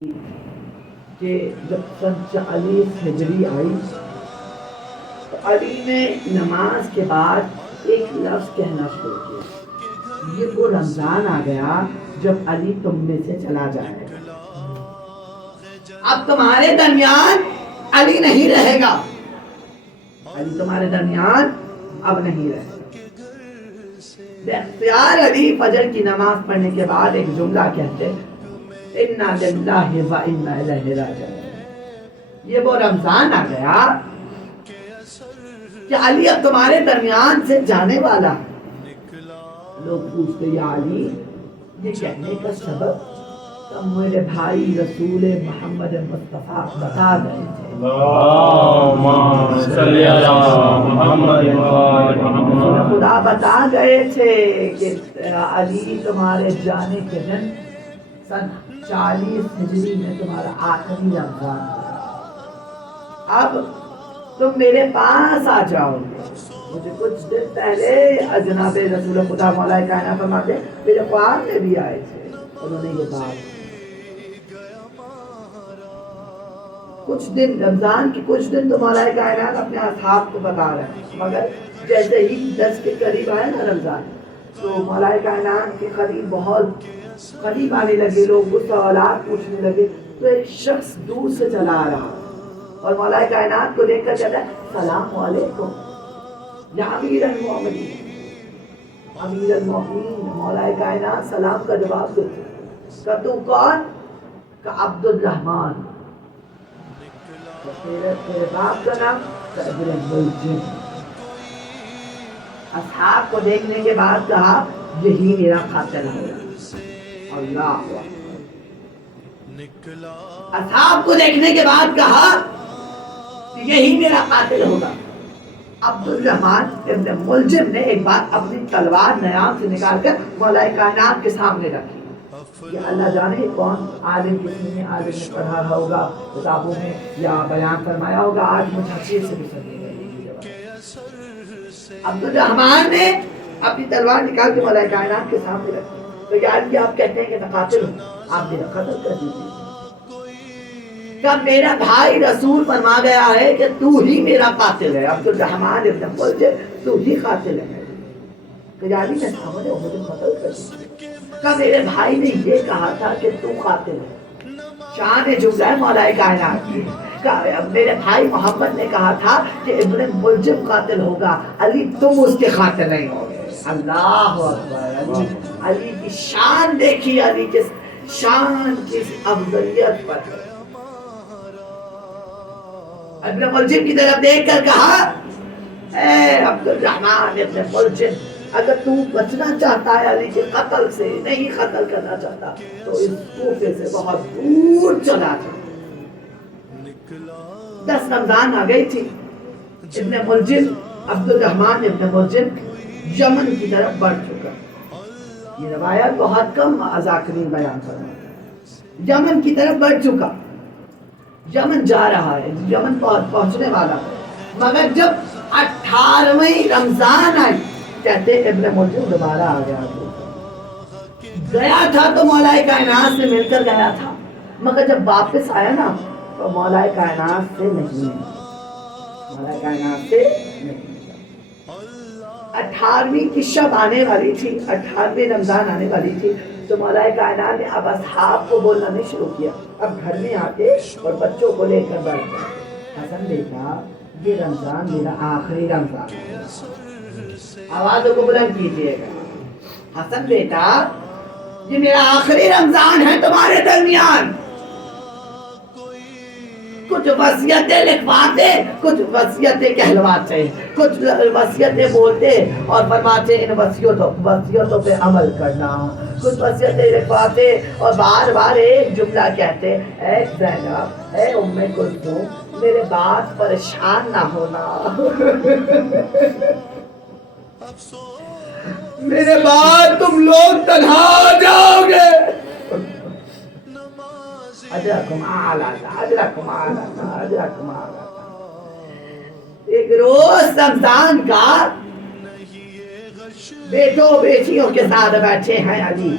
کہ جب سن 40 ہجری آئی تو علی نے نماز کے بعد ایک لفظ کہنا شروع کیا، یہ وہ رمضان آ گیا جب علی تم میں سے چلا جائے گا، اب تمہارے درمیان علی نہیں رہے گا، علی تمہارے درمیان اب نہیں رہے گا۔ بے اختیار علی فجر کی نماز پڑھنے کے بعد ایک جملہ کہتے، اِنَّا لِلَّهِ وَإِنَّا إِلَيْهِ رَاجِعُونَ۔ یہ وہ رمضان آ گیا کہ علی اب تمہارے درمیان سے جانے والا۔ لوگ پوچھتے یا علی یہ کہنے کا سبب کہ میرے بھائی رسول محمد مصطفیٰ بتا گئے تھے، اللہم صلی علی محمد، خدا بتا گئے تھے کہ علی تمہارے جانے کے دن سن 40 ہجری میں تمہارا آخری رمضان ہوگا، اب تم میرے پاس آ جاؤ گے۔ مجھے کچھ دن پہلے جناب رسول خدا مولا کائنات فرماتے میرے خواب میں بھی آئے تھے، انہوں نے یہ بات کچھ دن رمضان کی کچھ دن تو مولا کائنات اپنے اصحاب کو بتا رہے ہیں، مگر جیسے ہی 10 کے قریب آئے نا رمضان تو مولا کائنات کے قریب بہت قریب آنے لگے، لوگ وہ سوالات پوچھنے لگے، تو ایک شخص دور سے چلا آ رہا اور مولا کائنات کو دیکھ کر کہتا ہے سلام علیکم یا امیر المومنین۔ امیر المومنین مولا کائنات سلام کا جواب دیتے کہ تو کون؟ کہ عبد الرحمن۔ تیرے باپ کا نام؟ کہ ابن ملجم۔ اصحاب کو دیکھنے کے بعد کہا یہی میرا قاتل ہوگا۔ اللہ اصحاب کو دیکھنے کے بعد کہا یہی میرا قاتل ہوگا۔ عبد الرحمن ابن ملجم نے ایک بات اپنی تلوار نیام سے نکال کر مولا کائنات کے سامنے رکھی، یہ اللہ جانے کون عالم کسی نے عالم نے پڑھا ہوگا کتابوں میں یا بیان فرمایا ہوگا، آج مجھے سے بھی سمجھے گا۔ عبد الرحمن نے اپنی تلوار نکال کے مولا کائنات کے سامنے رکھی، تو یار کہ آپ کہتے ہیں کہ میں قاتل ہوں، آپ میرا قتل کر دیجیے۔ کہ میرا بھائی رسول فرما گیا ہے کہ تو ہی میرا قاتل ہے، عبد الرحمن ابن ملجم تو ہی قاتل ہے۔ کہ یار میں سامنے ہوں، مجھے قتل کر دیجیے۔ کہ میرے بھائی نے یہ کہا تھا کہ تو قاتل ہے، شان جملہ ہے مولا کائنات کی۔ کہ میرے بھائی محمد نے کہا تھا کہ ابن ملجم قاتل ہوگا، علی تم اس کے قاتل نہیں ہوگے۔ اللہ اکبر۔ علی کی شان دیکھی، علی کی شان کی افضلیت پر ابن ملجم کی طرف دیکھ کر کہا اے عبد الرحمن ابن ملجم، اگر تو بچنا چاہتا ہے علی کے قتل سے، نہیں قتل کرنا چاہتا تو اس کوفے سے بہت دور چلا جا۔ 10 رمضان آ گئی تھی، ابن ملجم عبد الرحمن ابن ملجم یمن کی طرف بڑھ چکا۔ یہ روایت بہت کم ذاکرین بیان کرنا، یمن کی طرف بڑھ چکا، یمن جا رہا ہے، یمن پہنچنے والا ہے۔ مگر جب 18ویں رمضان آئی کہتے ابن ملجم دوبارہ آ گیا تھا تو مولا کائنات سے مل کر گیا تھا، مگر جب واپس آیا نا تو مولا کائنات سے نہیں، مولا کائنات سے نہیں۔ 18ویں کی شب آنے والی تھی، 18ویں رمضان آنے والی تھی، تو مولا کائنات نے اب اصحاب کو بولنا نہیں شروع کیا، اب گھر میں آتے اور بچوں کو لے کر بیٹھ گئے، حسن بیٹا یہ رمضان میرا آخری رمضان ہے، آوازوں کو بلند کیجیے گا، حسن بیٹا یہ میرا آخری رمضان ہے تمہارے درمیان، کچھ وصیتیں لکھواتے، کچھ وصیتیں کہلواتے، کچھ وصیتیں بولتے اور فرماتے ان وصیتوں پہ عمل کرنا، کچھ وصیتیں لکھواتے اور بار بار ایک جملہ کہتے، اے زینب اے ام کلثوم میرے بعد پریشان نہ ہونا، میرے بعد تم لوگ تنہا ہو جاؤ گے، اجرکم اعلیٰ اجرکم اعلیٰ اجرکم اعلیٰ۔ ایک روز رمضان کا بیٹوں بیٹیوں کے ساتھ بیٹھے ہیں علی،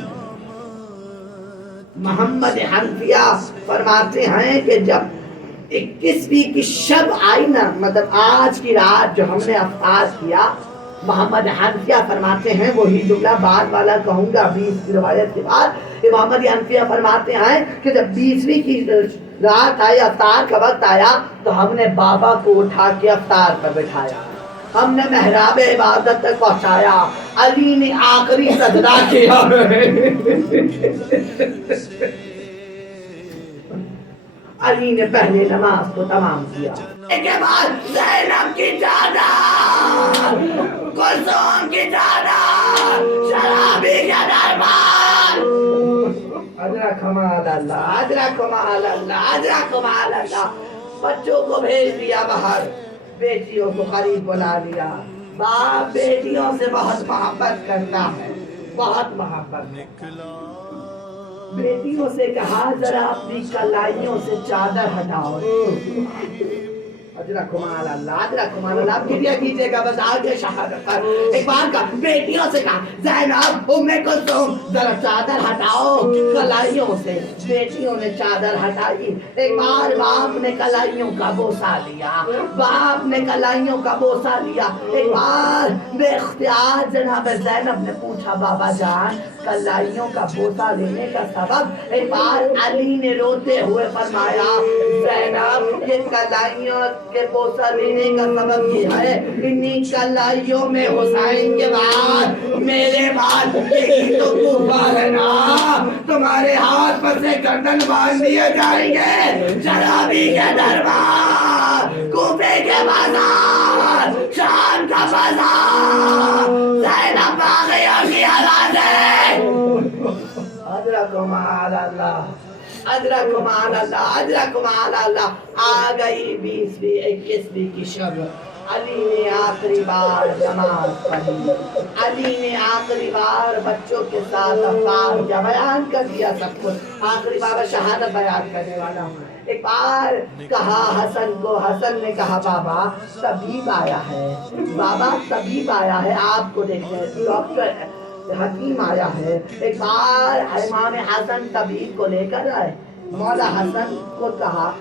محمد حنفیہ فرماتے ہیں کہ جب 21ویں کی شب آئی نا، مطلب آج کی رات جو ہم نے افطار کیا، محمد حنفیہ فرماتے ہیں، وہی جملہ بعد والا کہوں گا 20 کی روایت کے بعد، کہ محمد حنفیہ فرماتے ہیں کہ جب 20ویں کی رات آئی، افطار کا وقت آیا، تو ہم نے بابا کو اٹھا کے افطار پر بٹھایا، ہم نے محراب عبادت تک پہنچایا، علی نے آخری سجدہ کیا، علی نے پہلے نماز کو تمام کیا، اس کے بعد زینب کی چادر، کلثوم کی چادر، شرابی کا دربار، اجرا کمال اللہ، اجرا کمال اللہ، اجرا کمال اللہ، بچوں کو بھیج دیا باہر، بیٹیوں کو قریب بلا لیا، باپ بیٹیوں سے بہت محبت کرتا ہے، بہت محبت، بیٹیوں سے کہا ذرا اپنی کلائیوں سے چادر ہٹاؤ، اجرا کمال اللہ، اجرا کمال اللہ، آپ گریہ کیجئے گا بس آگے شہادت پر، ایک بار کا بیٹیوں سے کہا زینب ام کلثوم ذرا چادر ہٹاؤ کلائیوں سے، بیٹیوں نے چادر ہٹائی، ایک بار باپ نے کلائیوں کا بوسہ لیا، باپ نے کلائیوں کا بوسہ لیا، ایک بار بے اختیار جناب زینب نے پوچھا بابا جان کلائیوں کا بوسہ لینے کا سبب، ایک بار علی نے روتے ہوئے فرمایا زینب یہ کلائیوں کے بوسہ لینے کا سبب یہ ہے انہی کلائیوں میں حسین کے بعد میرے بعد یہی تو کوفہ ہے نا، تمہارے ہاتھ پر سے گردن باندھ دیے جائیں گے، شرابی کے دربار، کوفے کے بازار، شام کا بازار، زینب باغیوں کی حالات ہے، ادرکم علی اللہ، ادرکم علی اللہ، ادرکم علی اللہ، آ گئی 20ویں 21ویں کی شب، علی نے آخری بار نماز پڑھی، علی نے آخری بار بچوں کے ساتھ افطار کیا، بیان کر دیا سب کچھ، آخری بار شہادت بیان کرنے والا ہوں، ایک بار کہا حسن کو، حسن نے کہا بابا طبیب آیا ہے، بابا طبیب آیا ہے آپ کو دیکھنے، ڈاکٹر حکیم آیا ہے، ایک بار امام حسن طبیب کو لے کر آئے، مولا حسن کو کہا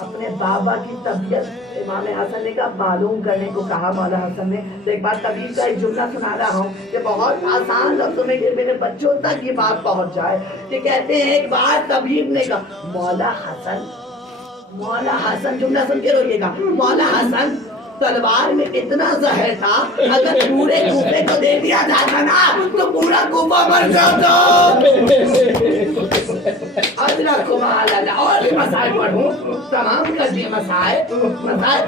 اپنے بابا کی طبیعت، امام حسن نے کہا معلوم کرنے کو کہا مولا حسن نے، تو ایک بار طبیب کا ایک جملہ سنا رہا ہوں کہ بہت آسان لفظوں میں کہ میرے بچوں تک یہ بات پہنچ جائے، کہ کہتے ہیں ایک بار طبیب نے کہا مولا حسن جملہ سن کے روئیے گا، مولا حسن تلوار میں اتنا زہر تھا اگر پورے کوفے کو دے دیا جاتا نا تو پورا کوفہ مر جاتا، ادرکم علی اللہ، اور بھی مسائل پڑھوں تمام کر دیے مسائل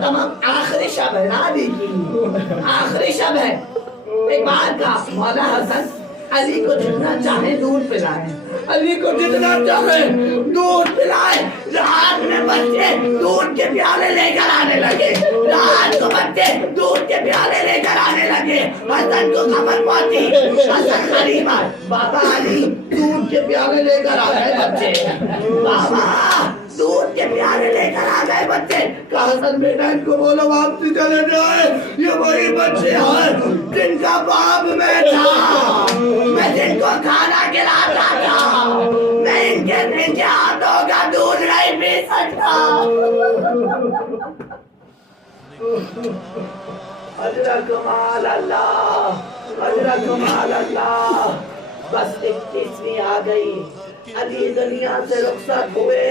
تمام، آخری شب ہے نا علی کی، آخری شب ہے، ایک بار کا مولا حسن علی کو جتنا چاہے دودھ پلائے، علی کو جتنا چاہے دودھ پلائے، رات میں بچے دودھ کے پیالے لے کر آنے لگے، رات کو بچے دودھ کے پیالے لے کر آنے لگے، حسن کو خبر پہنچی، حسن قریب آئے، بابا علی دودھ کے پیالے لے کر آ گئے بچے، بابا دودھ کے پیالے لے کر آ گئے بچے، کہا حسن بیٹا ان کو بولو واپسی چلے جائے، یہ وہی بچے ہیں جن کا باپ میں تھا، میں جن کو کھانا کھلاتا تھا، میں ان کے ہاتھوں کا دودھ نہیں پی سکتا، اجرکم علی اللہ، اجرکم علی اللہ، بس 21ویں آ گئی، علی دنیا سے رخصت ہوئے،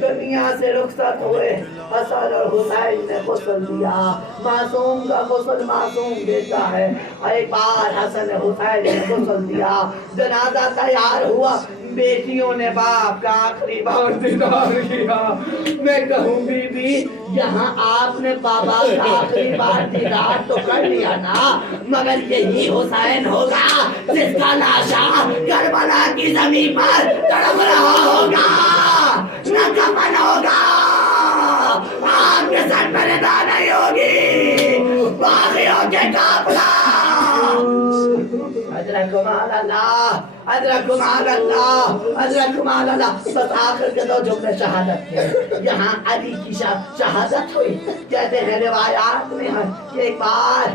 دنیا سے رخصت ہوئے، حسن اور حسین نے غسل دیا، معصوم کا غسل معصوم دیتا ہے، ایک بار حسن حسین نے غسل دیا، جنازہ تیار ہوا، بیٹیوں نے باپ کا آخری بار دیدار کیا، میں کہوں بی بی یہاں آپ نے بابا کا آخری بار دیدار تو کر لیا نا، مگر یہی حسین ہوگا جس کا لاشا کربلا کی زمین پر تڑپ رہا ہوگا، نہ کفن ہوگا، آپ کے سر پر ادا نہیں ہوگی، باغیوں کے قافلہ، ادرکم علی اللہ، ادرکم علی اللہ، ادرکم علی اللہ، بس آخر کے 2 جملے شہادت کے، یہاں علی کی شہادت ہوئی، کہتے ہیں روایات میں ہے کہ ایک بار